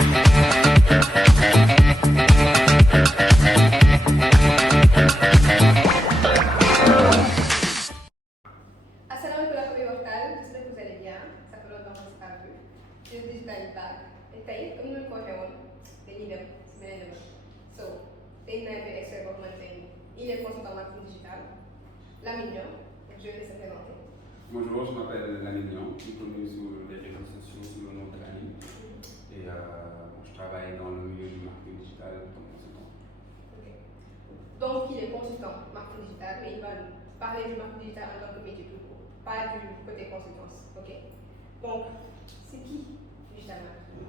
Assalamu alaikum la mortale, j'espère que vous allez bien. Ça fait longtemps qu'on ne s'est pas vu. Je suis Digital Impact. Et tey comme ni ma ko waxee woon dañuy dem si beneen domaine. So tey naa fi expert boo xamante ni il est consultant marketing digital. Lamine Niang, je vais laisser présenter. Bonjour, je m'appelle Lamine Niang, je suis connu sur les réseaux sociaux sous le nom de Lamine. Et je travaille dans le milieu du marketing digital comme consultant. Okay. Donc il est consultant marketing digital, mais il va nous parler du marketing digital en tant que métier tout court, pas du côté consultance. Ok. Donc c'est qui Digital Marketer?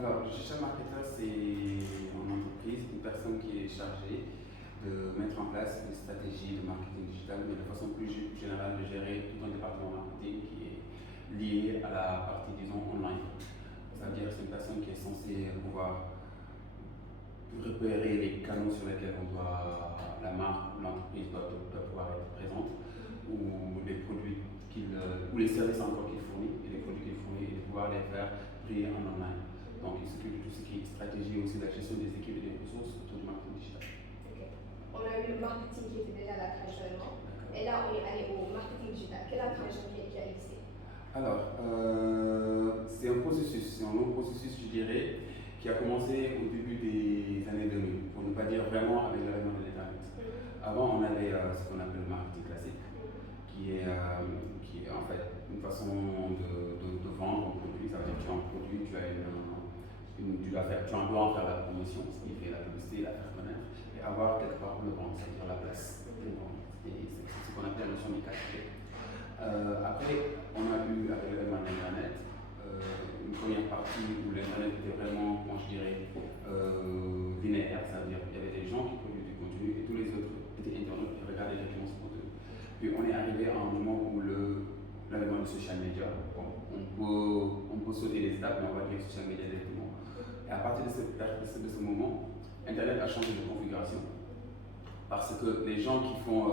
Alors, Digital Marketer, c'est en entreprise une personne qui est chargée de mettre en place une stratégie de marketing digital, mais de façon plus générale de gérer tout un département marketing qui est lié à la partie, disons, online. C'est-à-dire que c'est une personne qui est censée pouvoir repérer les canaux sur lesquels la marque ou l'entreprise doit pouvoir être présente, ou les produits ou les services encore qu'il fournit, et les produits qu'il fournit, et de pouvoir les faire briller en online. Donc il s'occupe de tout ce qui est stratégie et aussi de la gestion des équipes et des ressources autour du marketing digital. Okay. On a eu le marketing qui était déjà là traditionnellement, et là on est allé au marketing digital. Quelle est la transition qui a existé? Alors, c'est un processus, c'est un long processus, je dirais, qui a commencé au début des années 2000, pour ne pas dire vraiment avec l'avènement de l'Internet. Avant, on avait ce qu'on appelle le marketing classique, qui est en fait une façon de vendre un produit. Ça veut dire que tu as un produit, tu dois en faire la promotion, ce qui fait la publicité, la faire connaître, et avoir quelque part pour le vendre, c'est-à-dire la place. Et c'est ce qu'on appelle la notion de 4P. Après, on a eu, avec l'avènement de l'Internet, une première partie où l'Internet était vraiment, moi je dirais, linéaire, c'est-à-dire qu'il y avait des gens qui produisaient du contenu et tous les autres étaient internautes qui regardaient directement ce contenu. Puis on est arrivé à un moment où l'avènement de social media, on peut sauter les étapes, mais on va dire social media directement. Et à partir de ce moment, Internet a changé de configuration parce que les gens qui font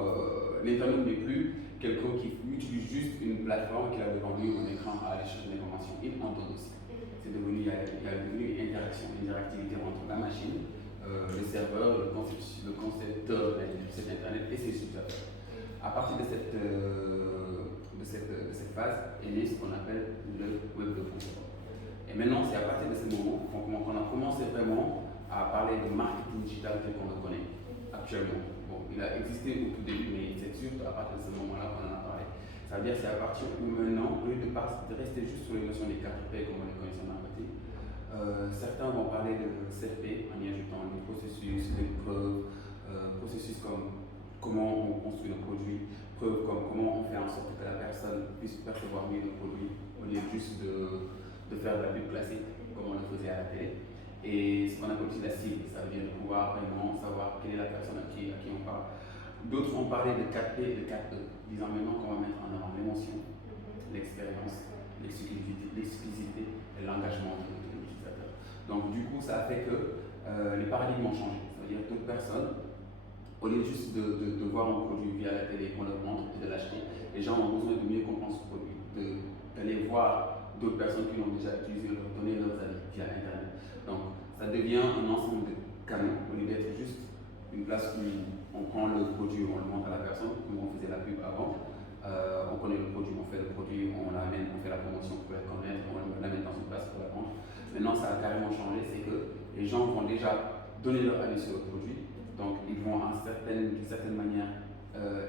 l'Internet n'est plus quelqu'un qui utilise juste une plateforme qu'il a devant lui ou un écran à aller chercher l'information. Il en donne aussi. C'est devenu, il y a devenu une interaction, une interactivité entre la machine, le serveur, le concepteur de cet Internet et ses utilisateurs. À partir de cette phase est né ce qu'on appelle le Web 2.0. Et maintenant, c'est à partir de ce moment qu'on a commencé vraiment à parler de marketing digital tel qu'on le connaît actuellement. Bon, il a existé au tout début, mais c'est surtout à partir de ce moment-là qu'on en a parlé. Ça veut dire que c'est à partir où maintenant, au lieu de rester juste sur les notions des 4P comme on les connaît en marketing, certains vont parler de CFP en y ajoutant des processus, des preuves, processus comme comment on construit le produit, preuves comme comment on fait en sorte que la personne puisse percevoir mieux le produit au lieu juste de faire de la pub classique comme on le faisait à la télé. Et ce qu'on appelle aussi la cible, ça veut dire de pouvoir vraiment savoir quelle est la personne à qui on parle. D'autres ont parlé de 4P et de 4E, disant maintenant qu'on va mettre en avant l'émotion, l'expérience, l'exclusivité et l'engagement de l'utilisateur. Donc du coup, ça a fait que les paradigmes ont changé. Ça veut dire que d'autres personnes, au lieu juste de voir un produit via la télé, qu'on leur montre et de l'acheter, les gens ont besoin de mieux comprendre ce produit, d'aller voir d'autres personnes qui l'ont déjà utilisé, leur donner leurs avis via Internet. Donc ça devient un ensemble de canaux, au lieu d'être juste une place où on prend le produit, on le montre à la personne, comme on faisait la pub avant. On connaît le produit, on fait le produit, on l'amène, on fait la promotion pour la connaître, on l'amène dans une place pour la vendre. Maintenant, ça a carrément changé, c'est que les gens vont déjà donner leur avis sur le produit, donc ils vont d'une certaine manière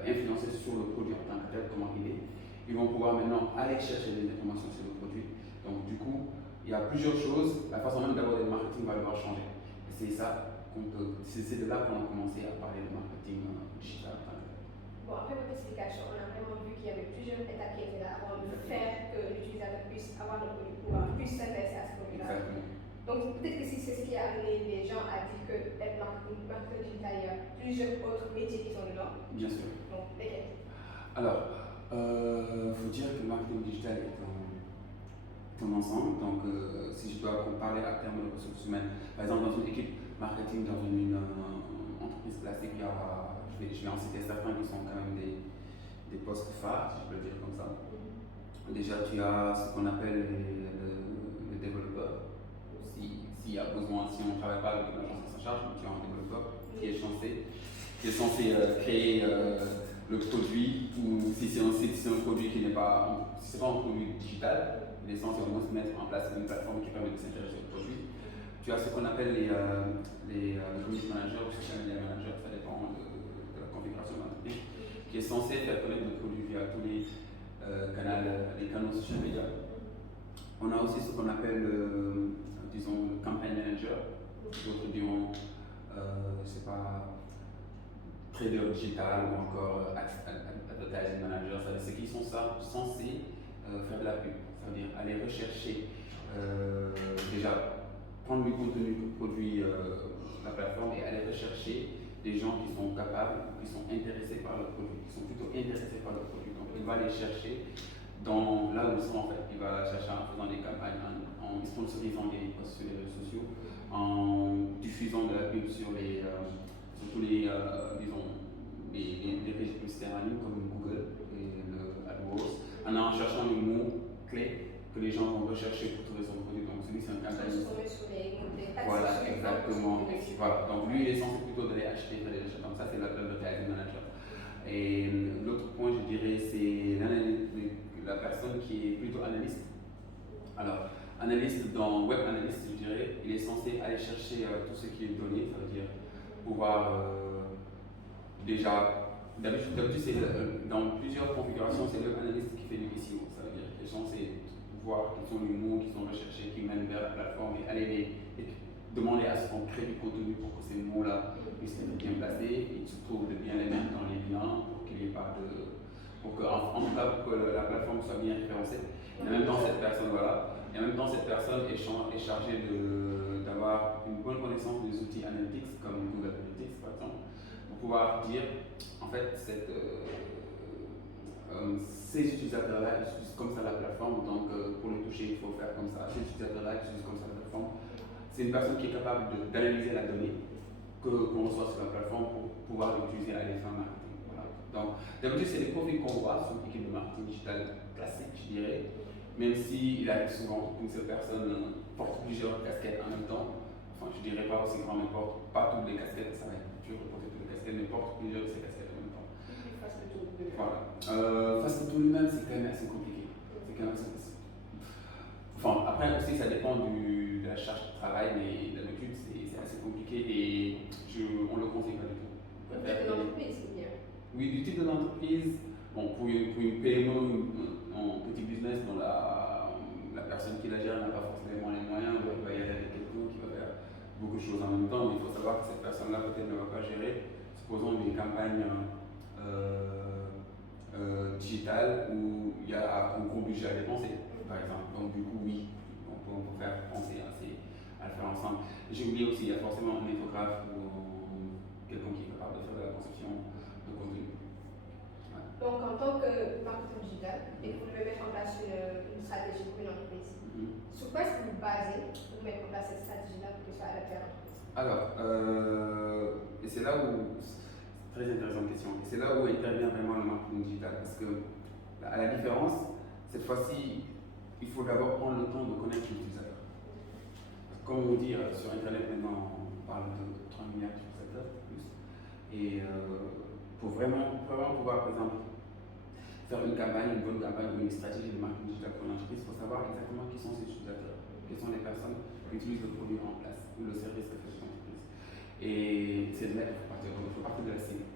influencer sur le produit en tant que tel, comment il est. Ils vont pouvoir maintenant aller chercher des informations sur le produit. Donc du coup, il y a plusieurs choses, la façon même d'avoir le marketing va devoir changer. Et c'est de là qu'on a commencé à parler de marketing digital. Bon, après votre explication, on a vraiment vu qu'il y avait plusieurs étapes qui étaient là avant de faire que l'utilisateur puisse avoir le produit, puisse s'intéresser à ce produit-là. Exactement. Donc peut-être que c'est ce qui a amené les gens à dire que être marketing digital, il y a plusieurs autres métiers qui sont dedans. Bien sûr. Donc, lesquels? Alors, faut dire que le marketing digital est un ensemble. Donc, si je dois parler à terme de ressources humaines, par exemple dans une équipe marketing, dans une entreprise classique, je vais en citer certains qui sont quand même des postes phares, si je peux le dire comme ça. Déjà, tu as ce qu'on appelle le développeur, aussi qui a besoin, si on ne travaille pas avec l'agence qui s'en charge, tu as un développeur qui est censé créer le produit, ou si c'est un produit qui n'est pas, si c'est pas un produit digital, il est censé au moins se mettre en place une plateforme qui permet de s'intéresser au produit. Tu as ce qu'on appelle les community managers ou social media managers, ça dépend de la configuration de l'entreprise, qui est censé faire connaître le produit via tous les canaux social media. On a aussi ce qu'on appelle, disons, le campaign manager, d'autres diront, je sais pas, trader digital ou encore advertising manager, ça veut dire ceux qui sont censés faire de la pub, ça veut dire aller rechercher, déjà prendre le contenu que produit la plateforme et aller rechercher des gens qui sont capables, qui sont intéressés par le produit, qui sont plutôt intéressés par le produit. Donc il va les chercher là où ils sont en fait. Il va chercher en faisant des campagnes, en sponsorisant des posts sur les réseaux sociaux, en diffusant de la pub sur tous les, disons, les régies publicitaires en ligne comme Google et le AdWords, en cherchant les mots clés que les gens vont rechercher pour trouver son produit. Donc celui c'est un campagne. Voilà, exactement. Voilà. Donc lui il est censé plutôt d'aller acheter, faire des achats. Donc ça c'est l'advertising manager. Et l'autre point je dirais c'est la personne qui est plutôt analyste. Alors, analyste dans web analyst, je dirais, il est censé aller chercher tout ce qui est donné, ça veut dire pouvoir déjà, d'habitude c'est dans plusieurs configurations, c'est le web analyst qui fait du SEO, ça veut dire qu'il est censé voir quels sont les mots qui sont recherchés, qui mènent vers la plateforme et aller demander à ce qu'on crée du contenu pour que ces mots-là puissent être bien placés et surtout de bien les mettre dans les liens pour qu'il n'y ait pas de. Pour que, en tout cas, pour que la plateforme soit bien référencée. Et en même temps, cette personne, est chargée d'avoir une bonne connaissance des outils analytics comme Google Analytics par exemple, pour pouvoir dire, en fait, ces utilisateurs-là utilisent comme ça la plateforme, donc pour le toucher, il faut faire comme ça. Ces utilisateurs-là utilisent comme ça la plateforme. C'est une personne qui est capable d'analyser la donnée qu'on reçoit sur la plateforme pour pouvoir l'utiliser à des fins marketing. Donc, d'habitude, c'est des profils qu'on voit sur une équipe de marketing digital classique, je dirais, même s'il arrive souvent qu'une seule personne porte plusieurs casquettes en même temps. Enfin, je dirais pas aussi grand, mais porte pas toutes les casquettes, ça va être dur de porter toutes les casquettes, mais porte plusieurs de ces casquettes en même temps. Voilà. Face à tout lui-même, c'est quand même assez compliqué. C'est quand même assez compliqué. Enfin, après aussi, ça dépend de la charge de travail, mais d'habitude, c'est assez compliqué et on le conseille pas du tout. Oui, du type de l'entreprise, bon, pour une PME, un petit business dont la personne qui la gère n'a pas forcément les moyens, donc il va y aller avec quelqu'un qui va faire beaucoup de choses en même temps, mais il faut savoir que cette personne-là peut-être ne va pas gérer, supposons une campagne digitale où il y a un gros budget à dépenser, par exemple. Donc du coup, oui, on peut faire penser à le faire ensemble. J'ai oublié aussi, il y a forcément un infographe ou quelqu'un qui est capable de faire de la conception de contenu. Ouais. Donc, en tant que marketeur digital, et vous devez mettre en place une stratégie pour une entreprise, sur quoi est-ce que vous basez pour mettre en place cette stratégie-là pour que ce soit adapté à l'entreprise? Alors, et c'est là où, c'est très intéressante question, et c'est là où intervient vraiment le marketing digital, parce que à la différence, cette fois-ci, il faut d'abord prendre le temps de connaître l'utilisateur. Comme on dit sur Internet maintenant, on parle de 3 milliards d'utilisateurs plus, et pour vraiment pouvoir, par exemple, faire une campagne, une bonne campagne ou une stratégie de marketing digital pour l'entreprise, il faut savoir exactement qui sont ces utilisateurs, quelles sont les personnes qui utilisent le produit en place ou le service que fait cette entreprise. Et c'est de là qu'il faut partir. Donc il faut partir de la cible.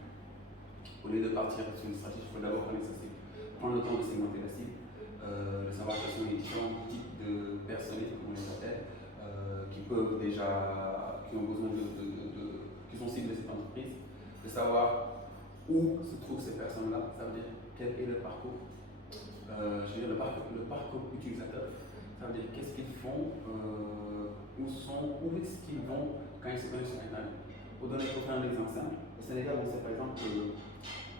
Au lieu de partir sur une stratégie, il faut d'abord connaître sa cible. Prendre le temps de segmenter la cible, de savoir quels sont les différents types de personnes, comme on les appelle, qui peuvent déjà, qui ont besoin qui sont cibles de cette entreprise, de savoir où se trouvent ces personnes-là, ça veut dire quel est le parcours, je veux dire le parcours utilisateur, ça veut dire qu'est-ce qu'ils font, où est-ce qu'ils vont quand ils se connectent sur Internet. Pour faire un exemple simple, au Sénégal, on sait par exemple que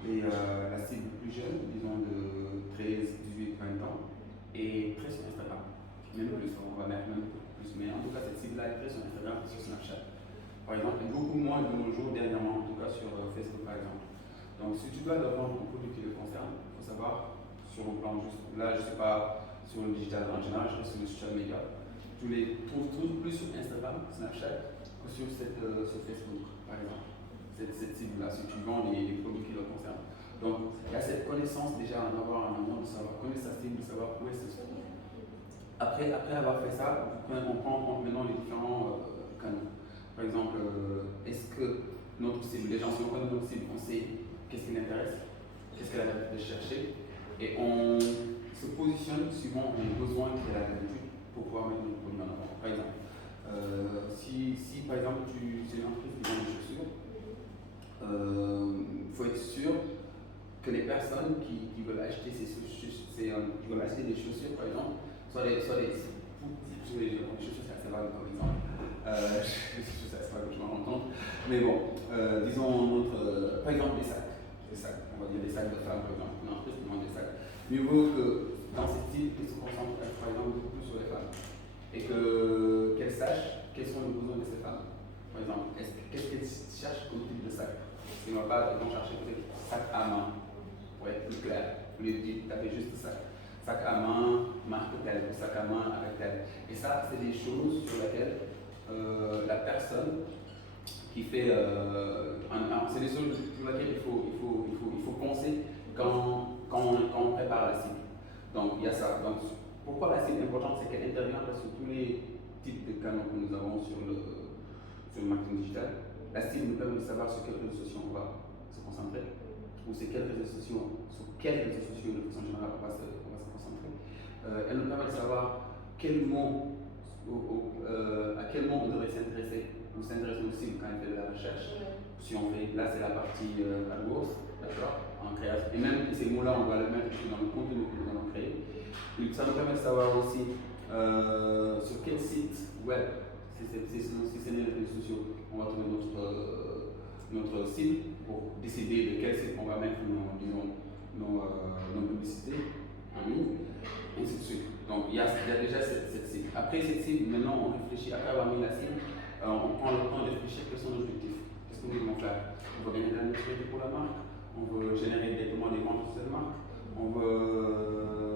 la cible plus jeune, disons de 13, 18, 20 ans, est très sur Instagram. Même plus, on va mettre même plus, mais en tout cas cette cible-là est très sur Instagram et sur Snapchat. Par exemple, et beaucoup moins de nos jours dernièrement, en tout cas sur Facebook par exemple. Donc si tu dois leur vendre un produit qui le concerne, il faut savoir sur un plan juste, là je ne sais pas sur le digital en général, je reste sur les social media, tu les trouves toujours plus sur Instagram Snapchat que sur Facebook, par exemple. Cette cible-là, si tu vends les produits qui le concernent. Donc, il y a cette connaissance déjà en avoir en amont, de savoir connaître sa cible, de savoir où est-ce que c'est. Après avoir fait ça, on prend en compte maintenant les différents canaux. Par exemple, est-ce que notre cible, les gens, si on connaît notre cible, on sait qu'est-ce qui l'intéresse, qu'est-ce qu'elle a l'habitude de chercher, et on se positionne suivant les besoins qu'elle a d'habitude pour pouvoir mettre notre produit en avant. Par exemple, si par exemple c'est une entreprise qui vend des chaussures, il faut être sûr que les personnes qui veulent acheter qui veulent acheter des chaussures, par exemple, soit les chaussures, c'est assez vague comme exemple. C'est assez vague, je m'en rends compte. Mais bon, disons par exemple des sacs. On va dire des sacs de femmes, par exemple, une entreprise qui vend des sacs. Mieux vaut que dans ces types, ils se concentrent par exemple beaucoup plus sur les femmes. Et qu'elles sachent quels sont les besoins de ces femmes. Par exemple, qu'est-ce qu'elles cherchent comme type de sac. Ils ne vont chercher peut-être sac à main, pour être plus clair. Au lieu de taper juste sac. Sac à main, marque telle, ou sac à main avec telle. Et ça, c'est des choses sur lesquelles la personne qui fait. C'est des choses sur lesquelles il faut penser quand on prépare la cible. Donc, il y a ça. Donc, pourquoi la cible est importante, c'est qu'elle intervient sur tous les types de canaux que nous avons sur le marketing digital. La cible nous permet de savoir sur quelles réseaux sociaux on va se concentrer, ou sur quels réseaux sociaux de façon générale on va se concentrer. Elle nous permet de savoir à quel moment on devrait s'intéresser ou s'intéresser aux cibles quand elle fait de la recherche. Si on fait, là c'est la partie AdWords, d'accord, en création. Et même ces mots-là, on va les mettre dans le contenu que nous allons créer. Ça nous permet de savoir aussi sur quel site web, si c'est les réseaux sociaux, on va trouver notre cible pour décider de quel site on va mettre nos publicités en ligne, et ainsi de suite. Donc il y a déjà cette cible. Après cette cible, maintenant on réfléchit, après avoir mis la cible, on prend le temps de réfléchir quels sont nos objectifs. Qu'est-ce que nous voulons faire? On veut gagner de la notoriété pour la marque, on veut générer directement des ventes sur cette marque, on veut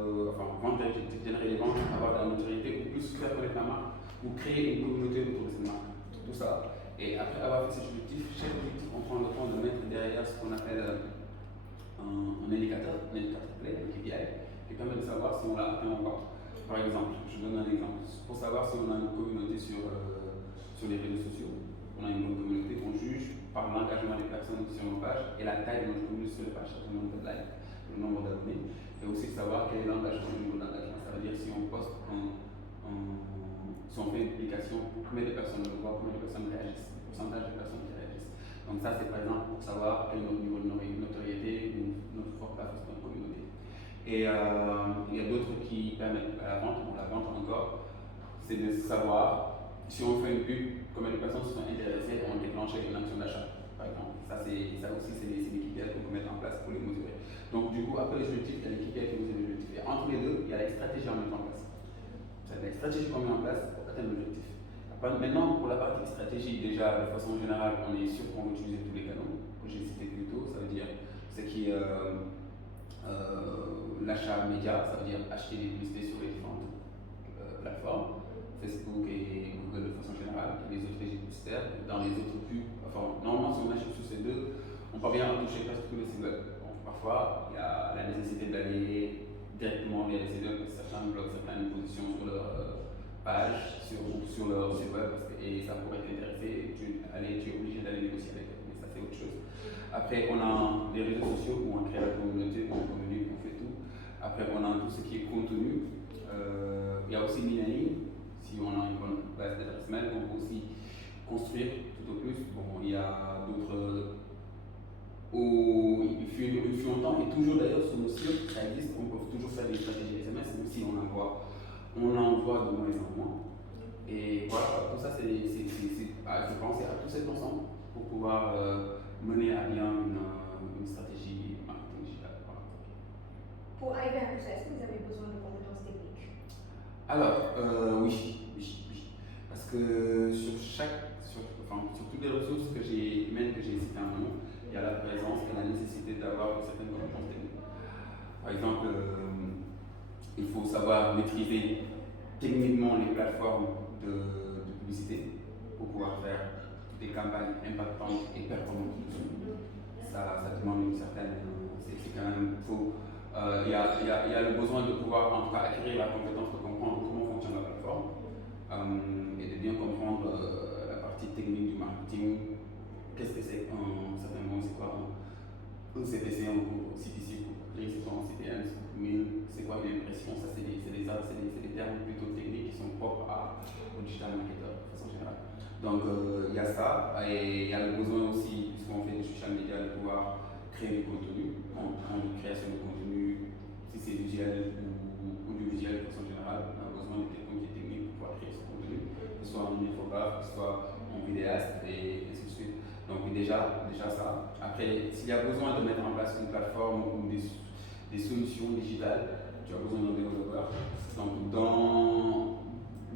générer des ventes, avoir de la notoriété, ou plus faire connaître la marque, ou créer une communauté autour de cette marque. Tout ça. Et après avoir fait ces objectifs, chaque objectif, on prend le temps de mettre derrière ce qu'on appelle un indicateur clé, un KPI, qui permet de savoir si on l'a atteint ou pas. Par exemple, je donne un exemple. Pour savoir si on a une communauté sur les réseaux sociaux, on a une bonne communauté, on juge par l'engagement des personnes sur nos pages et la taille de notre communauté sur les pages, le nombre de likes, le nombre d'abonnés, et aussi savoir quel est l'engagement, le niveau d'engagement. Ça veut dire si on poste si on fait une publication, combien de personnes le voient, combien de personnes réagissent, le pourcentage de personnes qui réagissent. Donc ça, c'est par exemple pour savoir quel est notre niveau de notoriété ou notre forte place dans notre communauté. Et il y a d'autres qui permettent la vente encore, c'est de savoir si on fait une pub, combien de personnes se sont intéressées et ont déclenché une action d'achat, par exemple. Ça aussi, c'est des KPI qu'on peut mettre en place pour les mesurer. Donc du coup, après les objectifs, il y a les KPI qui mesurent les objectifs. Et entre les deux, il y a les stratégies à mettre en place. C'est les stratégies qu'on met en place pour atteindre l'objectif. Maintenant, pour la partie stratégie, déjà, de façon générale, on est sûr qu'on va utiliser tous les canaux que j'ai cités plus tôt. Ça veut dire ce qui est l'achat média, ça veut dire acheter des publicités sur les différentes plateformes, Facebook et Google de façon générale, et les autres régies publicitaires. Dans les autres pubs, normalement, si on achète sur ces deux, on parvient à toucher presque tous les sites web. Donc, parfois, il y a la nécessité d'aller directement via les sites web, parce que certains bloquent certaines positions sur leur page, sur leur site web, et ça pourrait t'intéresser, tu es obligé d'aller négocier avec eux, mais ça c'est autre chose. Après, on a les réseaux sociaux où on crée la communauté, on communique, on fait tout. Après, on a tout ce qui est contenu. Il y a aussi l'emailing. Si on a une bonne base d'adresse mail, on peut aussi construire tout au plus. Bon, il y a d'autres. Il fut longtemps, et toujours d'ailleurs sur nos sites, ça existe, on peut toujours faire des stratégies SMS, même si on envoie de moins en moins. Et voilà, tout ça, je pense, c'est à tous cet ensemble pour pouvoir mener à bien une stratégie marketing digitale. Voilà. Pour arriver à tout ça, est-ce que vous avez besoin de compétences techniques? Alors, oui. Parce que sur toutes les ressources humaines que j'ai citées à un moment, il y a la présence et la nécessité d'avoir certaines compétences techniques. Par exemple, il faut savoir maîtriser techniquement les plateformes de publicité. pouvoir faire des campagnes impactantes et performantes dessus. Ça demande une certaine. C'est quand même faux. Il y a le besoin de pouvoir en tout cas acquérir la compétence de comprendre comment fonctionne la plateforme et de bien comprendre la partie technique du marketing. Qu'est-ce que c'est un certain moment, c'est quoi un CPC, un CPC, c'est quoi un CPM, c'est quoi une impression, ça c'est des termes plutôt techniques qui sont propres au digital marketer de façon générale. Donc il y a ça, et il y a le besoin aussi, puisqu'on fait du social media, de pouvoir créer du contenu, en création de contenu, si c'est visuel ou audiovisuel de façon générale, on a besoin de quelqu'un qui est technique pour pouvoir créer ce contenu, que ce soit en infographe, que ce soit en vidéaste, et ainsi de suite. Donc déjà ça. Après, s'il y a besoin de mettre en place une plateforme ou des solutions digitales, tu as besoin d'un développeur. Donc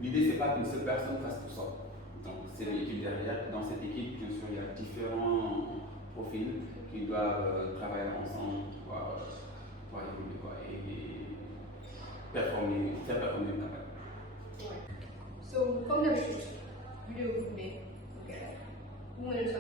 l'idée, c'est pas qu'une seule personne fasse tout ça. Donc c'est l'équipe derrière. Dans cette équipe, bien sûr, il y a différents profils qui doivent travailler ensemble pour évoluer et faire performer une campagne. Ouais. So, comme d'habitude, vidéo vous voulez, ok. Vous m'en êtes